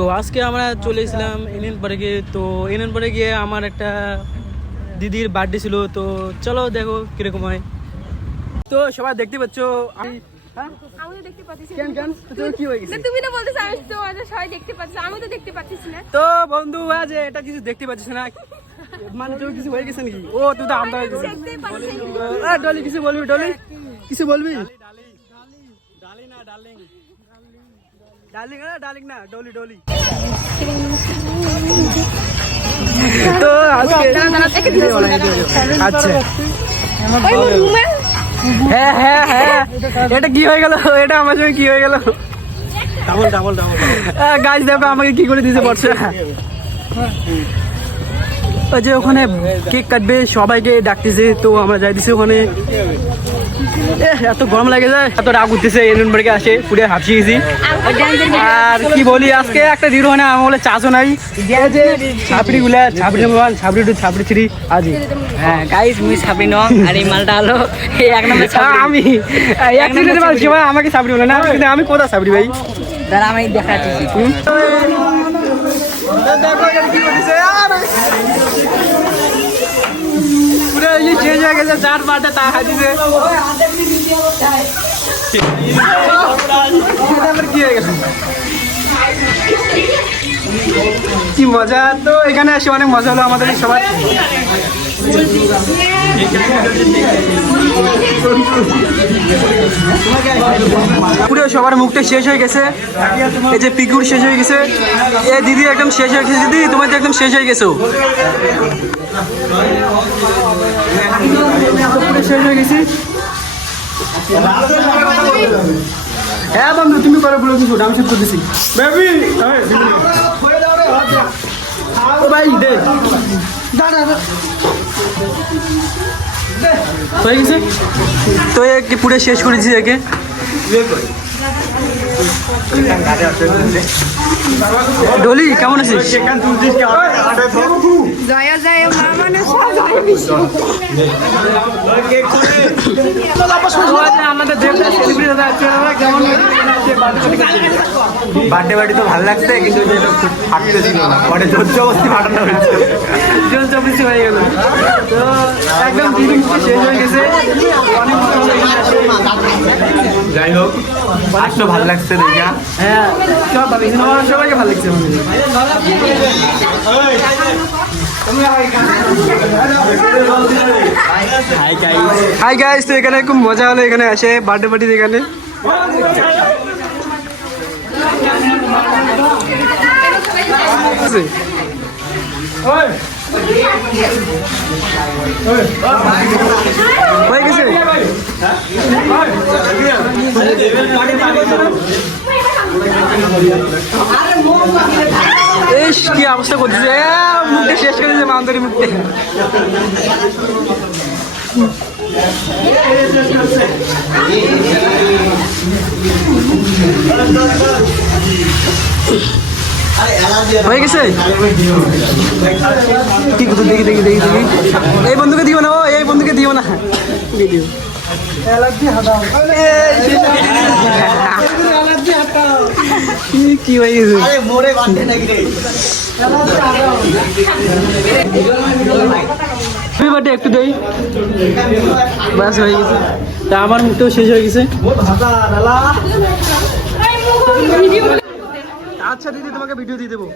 তো আজকে আমরা চলে এসেছিলাম এনএন পার্কে। তো এনএন পার্কে গিয়ে আমার একটা দিদির বার্থডে ছিল। তো চলো দেখো কিরকম হয়। তো সবাই দেখতে পাচ্ছ তো বন্ধু আজ এটা কিছু দেখতে পাচ্ছিস না, মানে তুই কিছু হয়ে গেছে নাকি? ও তুই তো আমরা ডলি কিছু বলবি? ডলি কিছু বলবি? ডার্লিং না ডলি ডলি। তো আজকে আচ্ছা হ্যাঁ হ্যাঁ হ্যাঁ এটা কি হয়ে গেল? এটা আমার সঙ্গে কি হয়ে গেল? গাছ দেখো আমাকে কি করে দিয়েছে বর্ষা। ওই যে ওখানে কেক কাটবে, সবাইকে ডাকতেছে। তো আমরা যাইতেছি ওখানে। এত গরম লাগে যায়, এত রাগ উঠতেছে। এনএন পার্কে আসে পুরো হাঁপিয়ে গেছি। আর কি বলি, আজকে একটা দিন হয় না আমার বলে চাষও নাই। ছাপড়ি গুলা ছাপড়ি মোবাইল ছাপড়ি টু ছাপড়ি থ্রি আজি। হ্যাঁ গাইস মুই ছাপড়ি ন আর এই মালটা হলো এক নম্বর আমি এক নম্বর মাল সবাই আমাকে ছাপড়ি বলে না, কিন্তু আমি কোথা ছাপড়ি ভাই? দাঁড়া আমি দেখাচ্ছি। দেখো কি করতেছে পুরো এই চেঞ্জ হয়ে গেছে। যার বার্থডে তা খাইতেছে। কি হয়ে গেছে? কি মজা! তো এখানে এসে অনেক মজা হলো আমাদের সবাই। পুরো সবার মুখটা শেষ হয়ে গেছে। এই যে পিকুর শেষ হয়ে গেছে, এ দিদি একদম শেষ হয়ে গেছে। দিদি তোমার তো একদম শেষ হয়ে গেছো। পুরো শেষ হয়ে গেছি। হ্যাঁ বন্ধু তুমি করো বলে কিছু আমি শুট করতেছি। ভাই দে হয়ে গেছে। তো একে পুরো শেষ করেছি একে। ডলি কেমন আছিস? আমাদের বার্থডে বাড়ি তো ভালো লাগছে, কিন্তু ফাটতেছিল না, পরে জোর জবরদস্তি ফাটানো হয়েছে। জোর জবরদস্তি হয়ে গেল। তো একদম শেষ হয়ে গেছে। যাই হোক আসলে ভালো লাগছে দেখা। হ্যাঁ সবাইকে ভালো লাগছে। হাই গাইস, তো এখানে খুব মজা হলো। এখানে আসে বার্থডে পার্টি এখানে। হয়ে গেছে। কি অবস্থা করতেছে, মুখে শেষ করে দিয়েছে মাউন্টারি মুখে। হয়ে গেছে। কি কথা দেখি দেখি দেখি দেখি। এই বন্ধুকে দিও না, ও এই বন্ধুকে দিও না। কি হয়ে গেছে? বার্থডে একটু দেই, বাস হয়ে গেছে। তা আমার মুখটাও শেষ হয়ে গেছে। আচ্ছা দিদি তোমাকে ভিডিও দিয়ে দেবো।